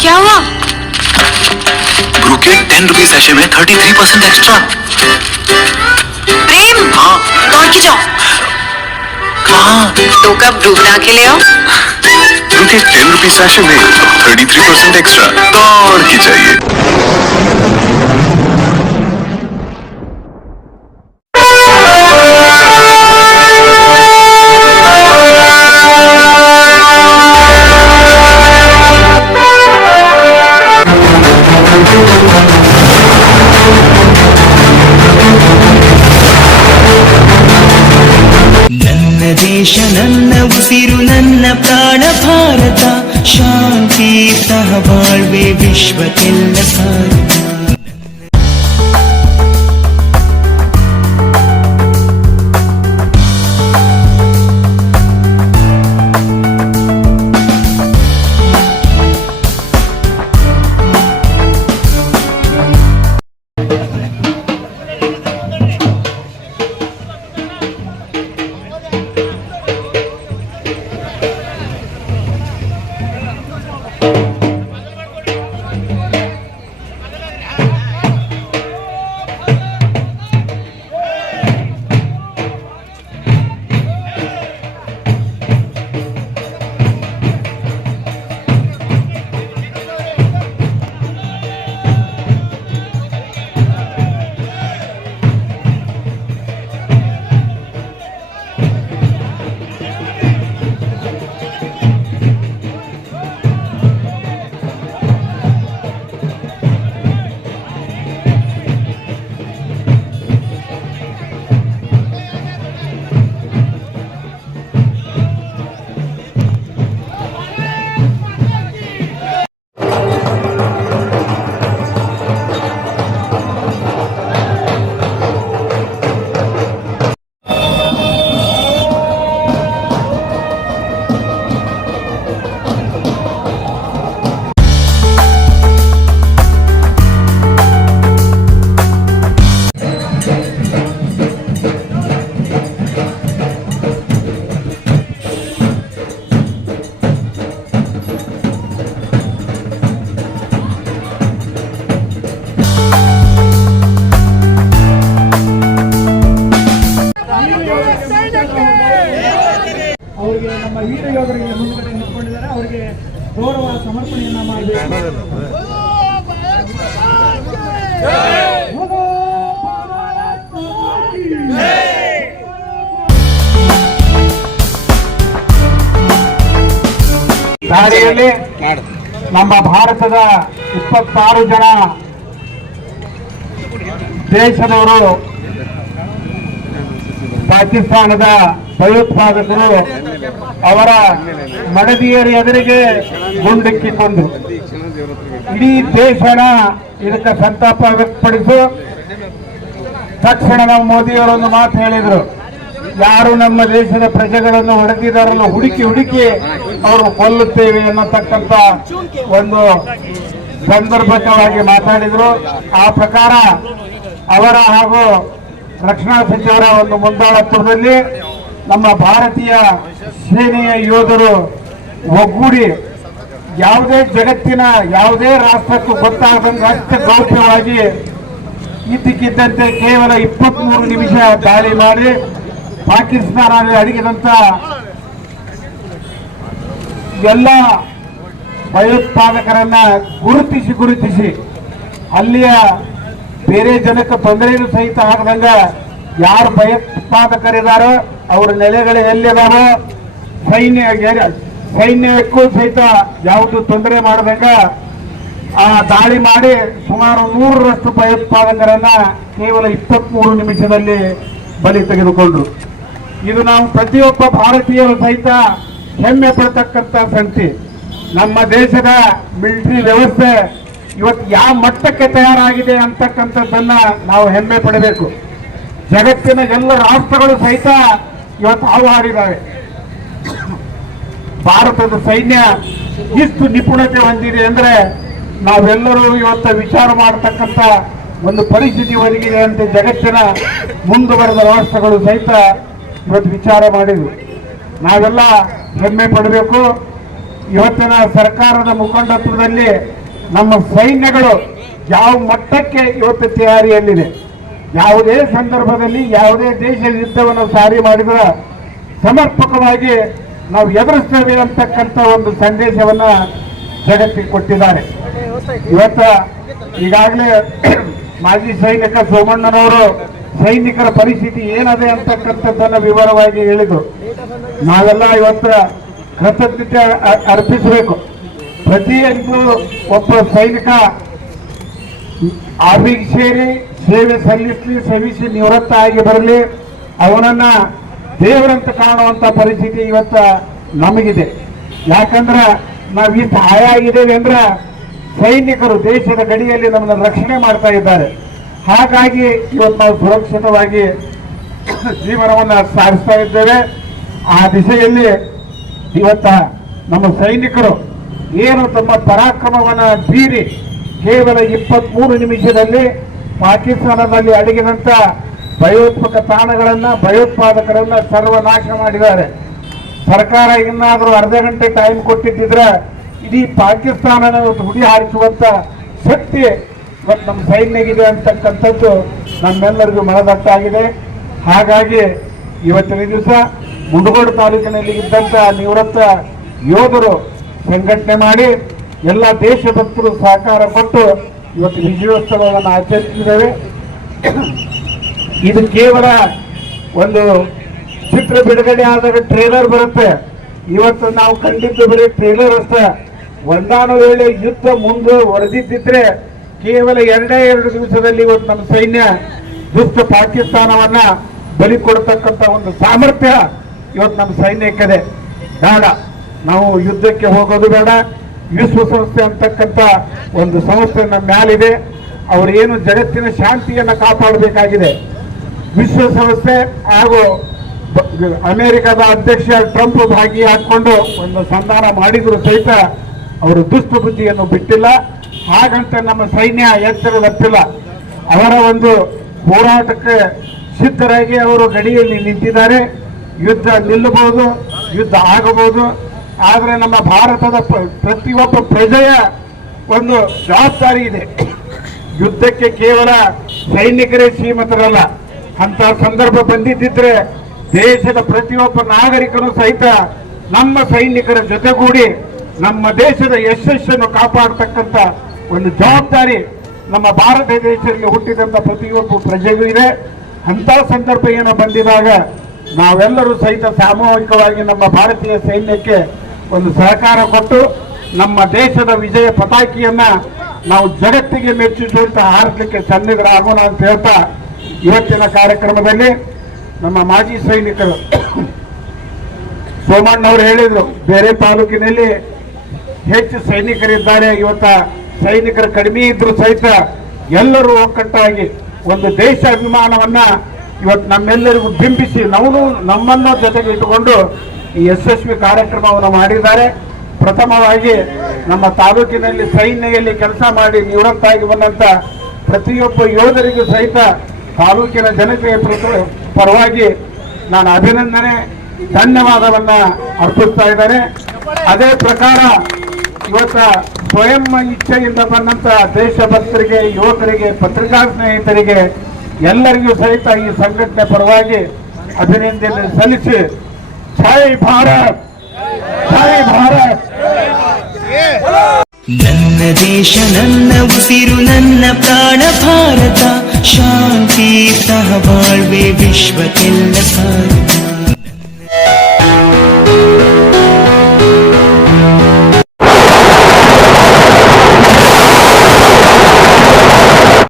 क्या हुआ? Bru ten rupees sachet में thirty three percent extra Prem? हाँ। दौड़ के जाओ? कहाँ? दो कप ब्रू बना के ले आओ ब्रू टेन रुपीज़ सैशे में थर्टी थ्री परसेंट एक्स्ट्रा दौड़ के चाहिए? ದೇಶ ನನ್ನ ಉಸಿರು ನನ್ನ ಪ್ರಾಣ ಭಾರತ. ಶಾಂತಿ ಸಹಬಾಳ್ವೆ ವಿಶ್ವಕ್ಕೆಲ್ಲ ಸಾರುತ್ತ ಯೋಧರಿಗೆ ಮುಂದುಗಡೆ ನಿಂತ್ಕೊಂಡಿದ್ದಾರೆ. ಅವರಿಗೆ ಗೌರವ ಸಮರ್ಪಣೆಯನ್ನ ಮಾಡಬೇಕು. ದಾರಿಯಲ್ಲಿ ನಮ್ಮ ಭಾರತದ ಇಪ್ಪತ್ತಾರು ಜನ ದೇಶದವರು ಪಾಕಿಸ್ತಾನದ ಭಯೋತ್ಪಾದಕರು ಅವರ ಮಡದಿಯರ ಎದುರಿಗೆ ಗುಂಡಿಕ್ಕಿಕೊಂಡು ಇಡೀ ದೇಶನ ಇದಕ್ಕೆ ಸಂತಾಪ ವ್ಯಕ್ತಪಡಿಸು. ತಕ್ಷಣ ನಾವು ಮೋದಿಯವರೊಂದು ಮಾತು ಹೇಳಿದರು. ಯಾರು ನಮ್ಮ ದೇಶದ ಪ್ರಜೆಗಳನ್ನು ಹೊಡೆದಿದ್ದಾರಲ್ಲ ಹುಡುಕಿ ಹುಡುಕಿ ಅವರು ಕೊಲ್ಲುತ್ತೇವೆ ಅನ್ನತಕ್ಕಂಥ ಒಂದು ಸಂದರ್ಭಕವಾಗಿ ಮಾತಾಡಿದರು. ಆ ಪ್ರಕಾರ ಅವರ ಹಾಗೂ ರಕ್ಷಣಾ ಸಚಿವರ ಒಂದು ಮುಂದಾಳತ್ವದಲ್ಲಿ ನಮ್ಮ ಭಾರತೀಯ ಸೇನೆಯ ಯೋಧರು ಒಗ್ಗೂಡಿ ಯಾವುದೇ ಜಗತ್ತಿನ ಯಾವುದೇ ರಾಷ್ಟ್ರಕ್ಕೂ ಗೊತ್ತಾಗದಂತೆ ಅಷ್ಟು ಗೌಪ್ಯವಾಗಿ ಇದ್ದಕ್ಕಿದ್ದಂತೆ ಕೇವಲ ಇಪ್ಪತ್ಮೂರು ನಿಮಿಷ ದಾಳಿ ಮಾಡಿ ಪಾಕಿಸ್ತಾನ ಅಡಗಿದಂತ ಎಲ್ಲ ಭಯೋತ್ಪಾದಕರನ್ನ ಗುರುತಿಸಿ ಗುರುತಿಸಿ ಅಲ್ಲಿಯ ಬೇರೆ ಜನಕ್ಕೆ ತೊಂದರೆಯೂ ಸಹಿತ ಆಗದಂಗ ಯಾರು ಭಯೋತ್ಪಾದಕರಿದಾರೋ ಅವ್ರ ನೆಲೆಗಳು ಎಲ್ಲಿದಾರೋ ಸೈನ್ಯ ಸೈನ್ಯಕ್ಕೂ ಸಹಿತ ಯಾವುದು ತೊಂದರೆ ಮಾಡದಂಗ ಆ ದಾಳಿ ಮಾಡಿ ಸುಮಾರು ನೂರರಷ್ಟು ಭಯೋತ್ಪಾದಕರನ್ನ ಕೇವಲ ಇಪ್ಪತ್ಮೂರು ನಿಮಿಷದಲ್ಲಿ ಬಲಿ ತೆಗೆದುಕೊಂಡ್ರು. ಇದು ನಾವು ಪ್ರತಿಯೊಬ್ಬ ಭಾರತೀಯರು ಸಹಿತ ಹೆಮ್ಮೆ ಪಡ್ತಕ್ಕಂಥ ಸಂಗತಿ. ನಮ್ಮ ದೇಶದ ಮಿಲಿಟರಿ ವ್ಯವಸ್ಥೆ ಇವತ್ತು ಯಾವ ಮಟ್ಟಕ್ಕೆ ತಯಾರಾಗಿದೆ ಅಂತಕ್ಕಂಥದ್ದನ್ನ ನಾವು ಹೆಮ್ಮೆ ಪಡಬೇಕು. ಜಗತ್ತಿನ ಎಲ್ಲ ರಾಷ್ಟ್ರಗಳು ಸಹಿತ ಇವತ್ತು ಆವಾಡಿದ್ದಾವೆ ಭಾರತದ ಸೈನ್ಯ ಇಷ್ಟು ನಿಪುಣತೆ ಹೊಂದಿದೆ ಅಂದ್ರೆ ನಾವೆಲ್ಲರೂ ಇವತ್ತು ವಿಚಾರ ಮಾಡತಕ್ಕಂತ ಒಂದು ಪರಿಸ್ಥಿತಿ ಒದಗಿದೆ ಅಂತ ಜಗತ್ತಿನ ಮುಂದುವರೆದ ರಾಷ್ಟ್ರಗಳು ಸಹಿತ ಇವತ್ತು ವಿಚಾರ ಮಾಡಿದ್ವು. ನಾವೆಲ್ಲ ಹೆಮ್ಮೆ ಪಡಬೇಕು. ಇವತ್ತಿನ ಸರ್ಕಾರದ ಮುಖಂಡತ್ವದಲ್ಲಿ ನಮ್ಮ ಸೈನ್ಯಗಳು ಯಾವ ಮಟ್ಟಕ್ಕೆ ಇವತ್ತು ತಯಾರಿಯಲ್ಲಿದೆ? ಯಾವುದೇ ಸಂದರ್ಭದಲ್ಲಿ ಯಾವುದೇ ದೇಶ ಯುದ್ಧವನ್ನು ಸಾರಿ ಮಾಡಿದ ಸಮರ್ಪಕವಾಗಿ ನಾವು ಎದುರಿಸ್ತೇವೆ ಅಂತಕ್ಕಂಥ ಒಂದು ಸಂದೇಶವನ್ನ ಜಗತ್ತಿಗೆ ಕೊಟ್ಟಿದ್ದಾರೆ. ಇವತ್ತ ಈಗಾಗಲೇ ಮಾಜಿ ಸೈನಿಕ ಸೋಮಣ್ಣನವರು ಸೈನಿಕರ ಪರಿಸ್ಥಿತಿ ಏನದೆ ಅಂತಕ್ಕಂಥದ್ದನ್ನು ವಿವರವಾಗಿ ಹೇಳಿದರು. ನಾವೆಲ್ಲ ಇವತ್ತ ಕೃತಜ್ಞತೆ ಅರ್ಪಿಸಬೇಕು. ಪ್ರತಿಯೊಂದು ಒಬ್ಬ ಸೈನಿಕ ಆರ್ಮಿಗೆ ಸೇರಿ ಸೇವೆ ಸಲ್ಲಿಸಲಿ ಸವಿಸಿ ನಿವೃತ್ತ ಆಗಿ ಬರಲಿ, ಅವನನ್ನ ದೇವರಂತ ಕಾಣುವಂತ ಪರಿಸ್ಥಿತಿ ಇವತ್ತ ನಮಗಿದೆ. ಯಾಕಂದ್ರೆ ನಾವು ಈ ಸಹಾಯ ಆಗಿದ್ದೇವೆ ಅಂದ್ರೆ ಸೈನಿಕರು ದೇಶದ ಗಡಿಯಲ್ಲಿ ನಮ್ಮನ್ನು ರಕ್ಷಣೆ ಮಾಡ್ತಾ ಇದ್ದಾರೆ. ಹಾಗಾಗಿ ಇವತ್ತು ನಾವು ಸುರಕ್ಷಿತವಾಗಿ ಜೀವನವನ್ನ ಸಾರಿಸ್ತಾ ಇದ್ದೇವೆ. ಆ ದಿಶೆಯಲ್ಲಿ ಇವತ್ತ ನಮ್ಮ ಸೈನಿಕರು ಏನು ತಮ್ಮ ಪರಾಕ್ರಮವನ್ನು ಬೀರಿ ಕೇವಲ ಇಪ್ಪತ್ಮೂರು ನಿಮಿಷದಲ್ಲಿ ಪಾಕಿಸ್ತಾನದಲ್ಲಿ ಅಡಗಿದಂಥ ಭಯೋತ್ಪಕ ತಾಣಗಳನ್ನು, ಭಯೋತ್ಪಾದಕರನ್ನು ಸರ್ವನಾಶ ಮಾಡಿದ್ದಾರೆ. ಸರ್ಕಾರ ಇನ್ನಾದರೂ ಅರ್ಧ ಗಂಟೆ ಟೈಮ್ ಕೊಟ್ಟಿದ್ದಿದ್ರೆ ಇಡೀ ಪಾಕಿಸ್ತಾನನ ಹುಡಿ ಹಾರಿಸುವಂಥ ಶಕ್ತಿ ಇವತ್ತು ನಮ್ಮ ಸೈನ್ಯಗಿದೆ ಅಂತಕ್ಕಂಥದ್ದು ನಮ್ಮೆಲ್ಲರಿಗೂ ಮನದಟ್ಟಾಗಿದೆ. ಹಾಗಾಗಿ ಇವತ್ತಿನ ದಿವಸ ಮುಂಡಗೋಡು ತಾಲೂಕಿನಲ್ಲಿ ಇದ್ದಂಥ ನಿವೃತ್ತ ಯೋಧರು ಸಂಘಟನೆ ಮಾಡಿ ಎಲ್ಲ ದೇಶಭಕ್ತರು ಸಹಕಾರ ಕೊಟ್ಟು ಇವತ್ತು ವಿಜಯೋತ್ಸವವನ್ನು ಆಚರಿಸಿದ್ದೇವೆ. ಇದು ಕೇವಲ ಒಂದು ಚಿತ್ರ ಬಿಡುಗಡೆ ಆದಾಗ ಟ್ರೇಲರ್ ಬರುತ್ತೆ. ಇವತ್ತು ನಾವು ಕಂಡಿದ್ದು ಬರೀ ಟ್ರೇಲರ್ ಅಷ್ಟೇ. ಒಂದಾನು ವೇಳೆ ಯುದ್ಧ ಮುಂದೆ ಹೊರದಿದ್ದಿದ್ರೆ ಕೇವಲ ಎರಡೇ ಎರಡು ದಿವಸದಲ್ಲಿ ಇವತ್ತು ನಮ್ಮ ಸೈನ್ಯ ದುಷ್ಟ ಪಾಕಿಸ್ತಾನವನ್ನ ಬಲಿ ಕೊಡ್ತಕ್ಕಂಥ ಒಂದು ಸಾಮರ್ಥ್ಯ ಇವತ್ತು ನಮ್ಮ ಸೈನ್ಯಕ್ಕಿದೆ. ಬೇಡ ನಾವು ಯುದ್ಧಕ್ಕೆ ಹೋಗೋದು ಬೇಡ. ವಿಶ್ವಸಂಸ್ಥೆ ಅಂತಕ್ಕಂಥ ಒಂದು ಸಂಸ್ಥೆ ನಮ್ಮ ಮ್ಯಾಲಿದೆ. ಅವರೇನು ಜಗತ್ತಿನ ಶಾಂತಿಯನ್ನು ಕಾಪಾಡಬೇಕಾಗಿದೆ. ವಿಶ್ವಸಂಸ್ಥೆ ಹಾಗೂ ಅಮೆರಿಕದ ಅಧ್ಯಕ್ಷ ಟ್ರಂಪ್ ಭಾಗಿಯಾಗಿಕೊಂಡು ಒಂದು ಸಂಧಾನ ಮಾಡಿದ್ರು ಸಹಿತ ಅವರು ದುಷ್ಟ ಬುದ್ಧಿಯನ್ನು ಬಿಟ್ಟಿಲ್ಲ. ಹಾಗಂತ ನಮ್ಮ ಸೈನ್ಯ ಎಚ್ಚರದಪ್ಪಿಲ್ಲ ಅವರ ಒಂದು ಹೋರಾಟಕ್ಕೆ ಸಿದ್ಧರಾಗಿ ಅವರು ಗಡಿಯಲ್ಲಿ ನಿಂತಿದ್ದಾರೆ. ಯುದ್ಧ ನಿಲ್ಲಬಹುದು, ಯುದ್ಧ ಆಗಬಹುದು. ಆದರೆ ನಮ್ಮ ಭಾರತದ ಪ್ರ- ಪ್ರತಿಯೊಬ್ಬ ಪ್ರಜೆಯ ಒಂದು ಜವಾಬ್ದಾರಿ ಇದೆ. ಯುದ್ಧಕ್ಕೆ ಕೇವಲ ಸೈನಿಕರೇ ಸೀಮಿತರಲ್ಲ. ಅಂತ ಸಂದರ್ಭ ಬಂದಿದ್ದಿದ್ರೆ ದೇಶದ ಪ್ರತಿಯೊಬ್ಬ ನಾಗರಿಕನು ಸಹಿತ ನಮ್ಮ ಸೈನಿಕರ ಜೊತೆಗೂಡಿ ನಮ್ಮ ದೇಶದ ಯಶಸ್ಸನ್ನು ಕಾಪಾಡತಕ್ಕಂಥ ಒಂದು ಜವಾಬ್ದಾರಿ ನಮ್ಮ ಭಾರತ ದೇಶದಲ್ಲಿ ಹುಟ್ಟಿದಂತ ಪ್ರತಿಯೊಬ್ಬ ಪ್ರಜೆಗೂ ಇದೆ. ಅಂತ ಸಂದರ್ಭ ಏನೋ ಬಂದಿದಾಗ ನಾವೆಲ್ಲರೂ ಸಹಿತ ಸಾಮೂಹಿಕವಾಗಿ ನಮ್ಮ ಭಾರತೀಯ ಸೈನ್ಯಕ್ಕೆ ಒಂದು ಸಹಕಾರ ಕೊಟ್ಟು ನಮ್ಮ ದೇಶದ ವಿಜಯ ಪತಾಕಿಯನ್ನ ನಾವು ಜಗತ್ತಿಗೆ ಮೆಚ್ಚಿಸುವಂತ ಹಾರಿಸಲಿಕ್ಕೆ ಸನ್ನಿಧರಾಗೋಣ ಅಂತ ಹೇಳ್ತಾ ಇವತ್ತಿನ ಕಾರ್ಯಕ್ರಮದಲ್ಲಿ ನಮ್ಮ ಮಾಜಿ ಸೈನಿಕರು ಸೋಮಣ್ಣವರು ಹೇಳಿದ್ರು, ಬೇರೆ ತಾಲೂಕಿನಲ್ಲಿ ಹೆಚ್ಚು ಸೈನಿಕರಿದ್ದಾರೆ. ಇವತ್ತ ಸೈನಿಕರು ಕಡಿಮೆ ಇದ್ರು ಸಹಿತ ಎಲ್ಲರೂ ಒಕ್ಕಟ್ಟಾಗಿ ಒಂದು ದೇಶ ಅಭಿಮಾನವನ್ನ ಇವತ್ತು ನಮ್ಮೆಲ್ಲರಿಗೂ ಬಿಂಬಿಸಿ ನಾವು ನಮ್ಮನ್ನ ಜೊತೆಗೆ ಇಟ್ಟುಕೊಂಡು ಈ ಯಶಸ್ವಿ ಕಾರ್ಯಕ್ರಮವನ್ನು ಮಾಡಿದ್ದಾರೆ. ಪ್ರಥಮವಾಗಿ ನಮ್ಮ ತಾಲೂಕಿನಲ್ಲಿ ಸೈನ್ಯದಲ್ಲಿ ಕೆಲಸ ಮಾಡಿ ನಿವೃತ್ತಾಗಿ ಬಂದಂತ ಪ್ರತಿಯೊಬ್ಬ ಯೋಧರಿಗೂ ಸಹಿತ ತಾಲೂಕಿನ ಜನತೆಯ ಪರವಾಗಿ ನಾನು ಅಭಿನಂದನೆ, ಧನ್ಯವಾದವನ್ನ ಅರ್ಪಿಸ್ತಾ ಇದ್ದಾರೆ ಅದೇ ಪ್ರಕಾರ ಇವತ್ತ ಸ್ವಯಂ ಇಚ್ಛೆಯಿಂದ ಬಂದಂತ ದೇಶಭಕ್ತರಿಗೆ ಯುವಕರಿಗೆ ಪತ್ರಿಕಾ ಸ್ನೇಹಿತರಿಗೆ ಎಲ್ಲರಿಗೂ ಸಹಿತ ಈ ಸಂಘಟನೆ ಪರವಾಗಿ ಅಭಿನಂದನೆ ಸಲ್ಲಿಸಿ ಜೈ ಭಾರತ್ ಜೈ ಭಾರತ್. ನನ್ನ ದೇಶ, ನನ್ನ ಉಸಿರು, ನನ್ನ ಪ್ರಾಣ ಭಾರತ. ಶಾಂತಿ ಸಹಬಾಳ್ವೆ ವಿಶ್ವಕ್ಕೆಲ್ಲ ಸಾರು